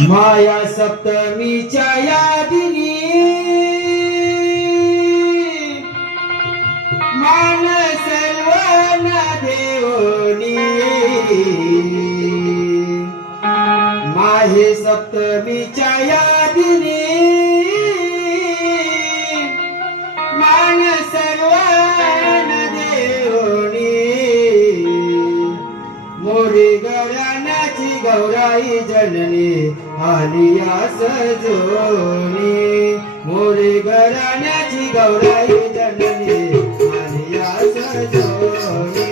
माया सप्तमीच्या यादिनी मान सर्वान देवनी. माझे सप्तमीच्या यादिनी गौराई जननी आलिया सजोनी मोरे घराण्याची गौराई जननी आलिया सजोनी